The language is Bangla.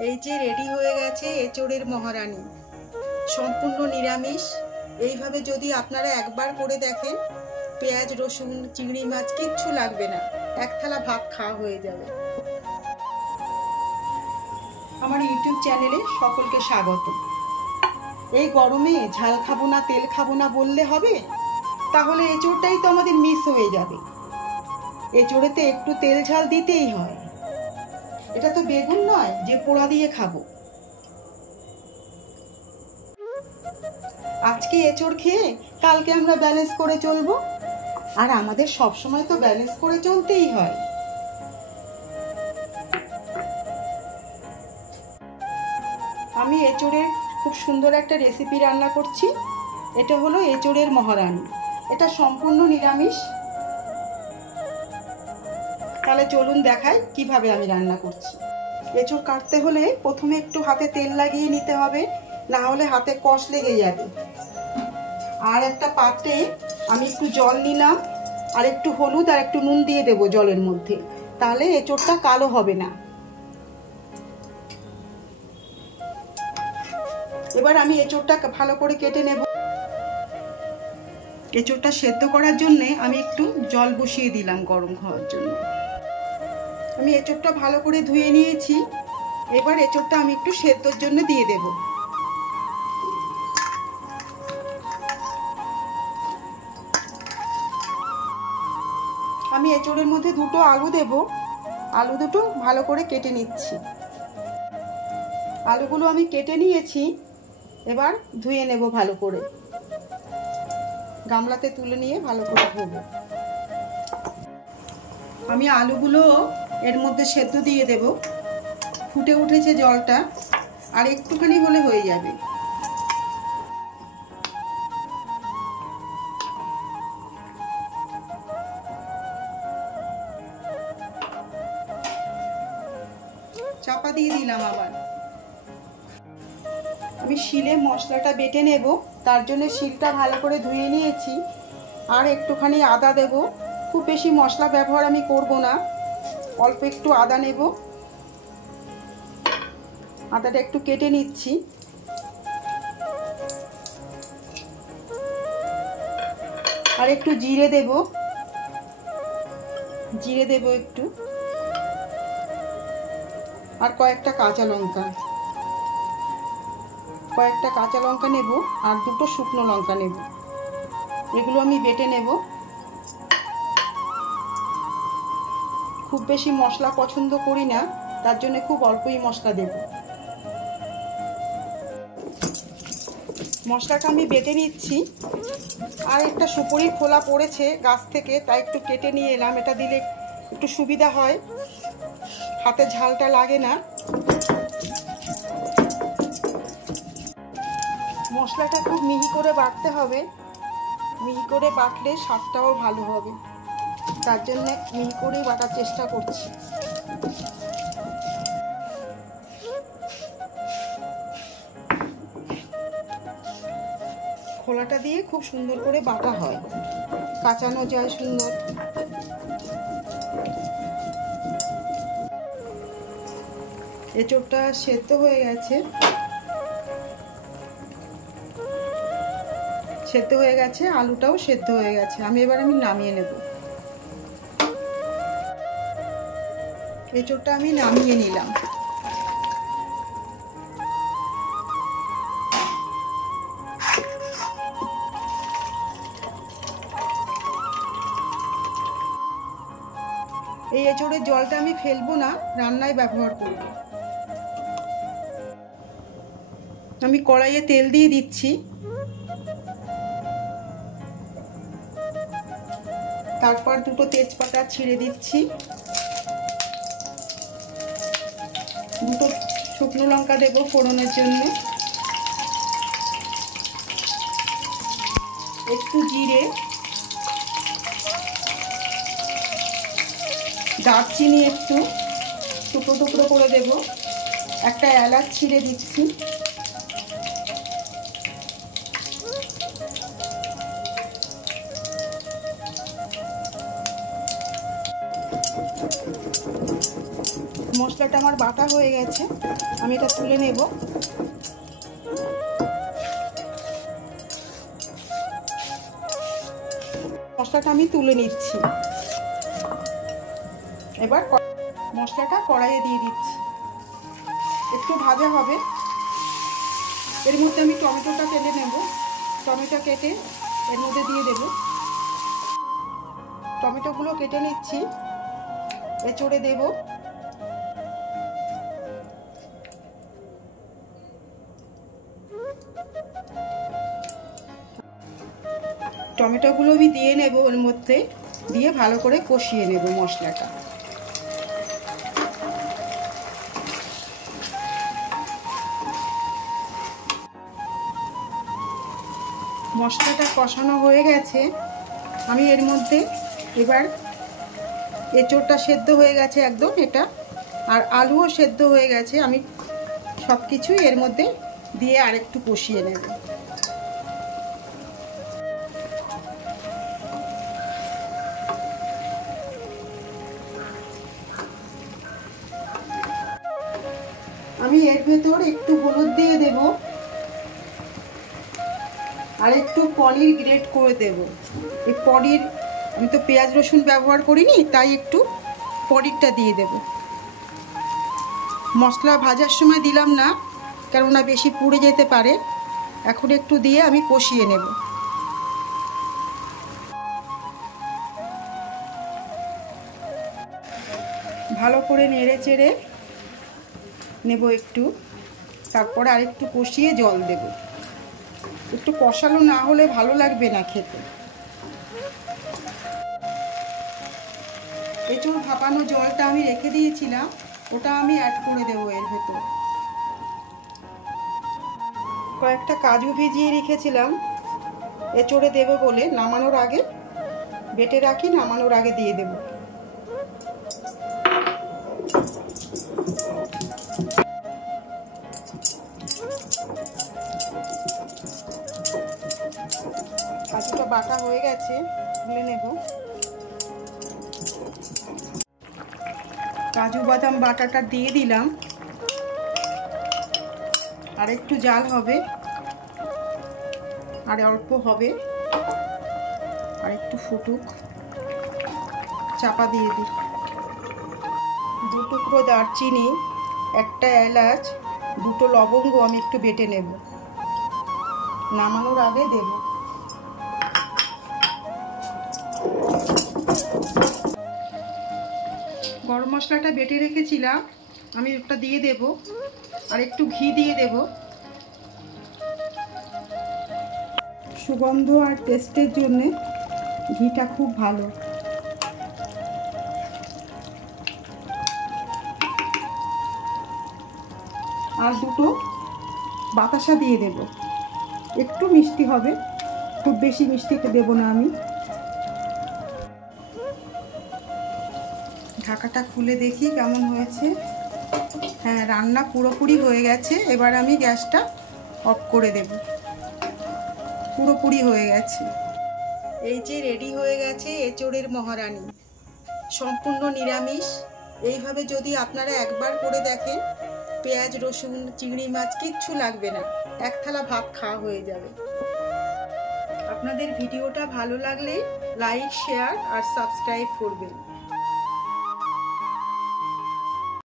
এই যে রেডি হয়ে গেছে এঁচোড়ের মহারানী, সম্পূর্ণ নিরামিষ। এইভাবে যদি আপনারা একবার করে দেখেন, পেঁয়াজ রসুন চিংড়ি মাছ কিচ্ছু লাগবে না, এক থালা ভাত খাওয়া হয়ে যাবে। আমার ইউটিউব চ্যানেলে সকলকে স্বাগত। এই গরমে ঝাল খাবো না তেল খাবো না বললে হবে? তাহলে এঁচোড়টাই তো আমাদের মিস হয়ে যাবে। এঁচোড়েতে একটু তেল ঝাল দিতেই হয়। এটা তো বেগুন নয় যে পোড়া দিয়ে খাবো। আজকে এঁচোড় খেয়ে কালকে আমরা ব্যালেন্স করে চলবো, আর আমাদের সব সময় তো ব্যালেন্স করে চলতেই হয়। আমি এঁচোড়ের খুব সুন্দর একটা রেসিপি রান্না করছি। এটা হলো এঁচোড়ের মহারানী। এটা সম্পূর্ণ নিরামিষ। তাহলে চলুন দেখাই কিভাবে আমি রান্না করছি। এঁচোড় কাটতে হলে প্রথমে একটু হাতে তেল লাগিয়ে নিতে হবে, না হলে হাতে কষ লেগে যাবে। আর একটা পাত্রে আমি একটু জল নিলাম, আর একটু হলুদ আর একটু নুন দিয়ে দেবো জলের মধ্যে, তাহলে এঁচোড়টা কালো হবে না। এবার আমি এঁচোড়টা ভালো করে কেটে নেব। এঁচোড়টা সেদ্ধ করার জন্যে আমি একটু জল বসিয়ে দিলাম গরম হওয়ার জন্য। আমি এঁচোড়টা ভালো করে ধুয়ে নিয়েছি। এবার এঁচোড়টা আমি একটু সেদ্ধর জন্য দিয়ে দেব। আমি এঁচোড়ের মধ্যে দুটো আলু দেব। আলু দুটো ভালো করে কেটে নিচ্ছি। আলুগুলো আমি কেটে নিয়েছি। এবার ধুয়ে নেব ভালো করে, গামলাতে তুলে নিয়ে ভালো করে ধোবো। আমি আলুগুলো এর মধ্যে সেদ্ধ দিয়ে দেব। ফুটে উঠেছে জলটা, আর একটুখানি হলে হয়ে যাবে। চাপা দিয়ে দিলাম। আবার আমি শিলে মশলাটা বেটে নেব, তার জন্য শিলটা ভালো করে ধুয়ে নিয়েছি। আর একটুখানি আদা দেব। খুব বেশি মশলা ব্যবহার আমি করব না, অল্প একটু আদা নেব। আদাটা একটু কেটে নিচ্ছি। আর একটু জিরে দেব। জিরে দেব একটু। আর কয়েকটা কাঁচা লঙ্কা নেব, আর দুটো শুকনো লঙ্কা নেব। এগুলো আমি বেটে নেব। খুব বেশি মশলা পছন্দ করি না, তার জন্য খুব অল্পই মশলা দেব। মশলাটা আমি বেটে নিচ্ছি। আর একটা সুপুরির খোলা পড়েছে গাছ থেকে, তাই একটু কেটে নিয়ে এলাম। এটা দিলে একটু সুবিধা হয়, হাতে ঝালটা লাগে না। মশলাটা খুব মিহি করে বাটতে হবে। মিহি করে বাটলে স্বাদটাও ভালো হবে, তার জন্য মিহি করেই বাটার চেষ্টা করছি। খোলাটা দিয়ে খুব সুন্দর করে বাটা হয়, কাঁচানো যায় সুন্দর। এঁচোড়টা সেদ্ধ হয়ে গেছে। আলুটাও সেদ্ধ হয়ে গেছে। এবার আমি নামিয়ে নেব। এঁচোড়টা আমি নামিয়ে নিলাম। এই এঁচোড়ের জলটা আমি ফেলবো না, রান্নায় ব্যবহার করব। আমি কড়াইয়ে তেল দিয়ে দিচ্ছি। তারপর দুটো তেজপাতা ছিঁড়ে দিচ্ছি। দুটো শুকনো লঙ্কা দেব ফোড়নের জন্য। একটু জিরে, দারচিনি একটু টুকরো টুকরো করে দেব। একটা এলাচ ছিঁড়ে দিচ্ছি। মশলাটা আমার বাটা হয়ে গেছে, আমি এটা তুলে নেব। মশলাটা আমি তুলে নিচ্ছি। এবার মশলাটা কড়াইয়ে দিয়ে দিচ্ছি, একটু ভাজা হবে। এর মধ্যে আমি টমেটোটা কেটে নেব, টমেটো কেটে এর মধ্যে দিয়ে দেব। টমেটোগুলো কেটে নিচ্ছি, এঁচোড়ে দেব। টমেটোগুলো আমি দিয়ে নেব, ওর মধ্যে দিয়ে ভালো করে কষিয়ে নেব মশলাটা। মশলাটা কষানো হয়ে গেছে, আমি এর মধ্যে এবার এঁচোড়টা সেদ্ধ হয়ে গেছে একদম এটা, আর আলুও সেদ্ধ হয়ে গেছে। আমি সব কিছুই এর মধ্যে দিয়ে আরেকটু কষিয়ে নেব। আমি এর ভেতর একটু হলুদ দিয়ে দেব, আর একটু পনির গ্রেট করে দেব। এই পনির, আমি তো পেঁয়াজ রসুন ব্যবহার করিনি, তাই একটু পনিরটা দিয়ে দেব। মশলা ভাজার সময় দিলাম না, কেননা বেশি পুড়ে যেতে পারে। এখন একটু দিয়ে আমি কষিয়ে নেব। ভালো করে নেড়ে চেড়ে নেব একটু, তারপরে আরেকটু কষিয়ে জল দেব। একটু কষানো না হলে ভালো লাগবে না খেতে। এঁচোড় ভাপানো জলটা আমি রেখে দিয়েছিলাম, ওটা আমি অ্যাড করে দেবো এর ভেতর। কয়েকটা কাজু ভিজিয়ে রেখেছিলাম এঁচোড়ে দেবো বলে, নামানোর আগে বেটে রাখি, নামানোর আগে দিয়ে দেব। কাজুটা বাটা হয়ে গেছে, তুলে নেব। কাজু বাদাম বাটাটা দিয়ে দিলাম, আর একটু জাল হবে, আর অল্প হবে, আর একটু ফুটুক, চাপা দিয়ে দিই। 2 টুকরো দারচিনি, একটা এলাচ, 2টো লবঙ্গ আমি একটু বেটে নেব, নামানোর আগে দেব। গরম মশলাটা বেটে রেখেছিলাম, আমি ওটা দিয়ে দেব, আর একটু ঘি দিয়ে দেব। সুগন্ধ আর টেস্টের জন্য ঘিটা খুব ভালো। আর 2টো বাতাসা দিয়ে দেব, একটু মিষ্টি হবে, খুব বেশি মিষ্টি দেব না আমি। ঢাকাটা খুলে দেখি কেমন হয়েছে। হ্যাঁ, রান্না পুরোপুরি হয়ে গেছে। এবার আমি গ্যাসটা অফ করে দেব। পুরোপুরি হয়ে গেছে। এই যে রেডি হয়ে গেছে এঁচোড়ের মহারানী, সম্পূর্ণ নিরামিষ। এইভাবে যদি আপনারা একবার করে দেখেন, পেঁয়াজ রসুন চিংড়ি মাছ কিচ্ছু লাগবে না, এক থালা ভাত খাওয়া হয়ে যাবে। আপনাদের ভিডিওটা ভালো লাগলে লাইক শেয়ার আর সাবস্ক্রাইব করবেন।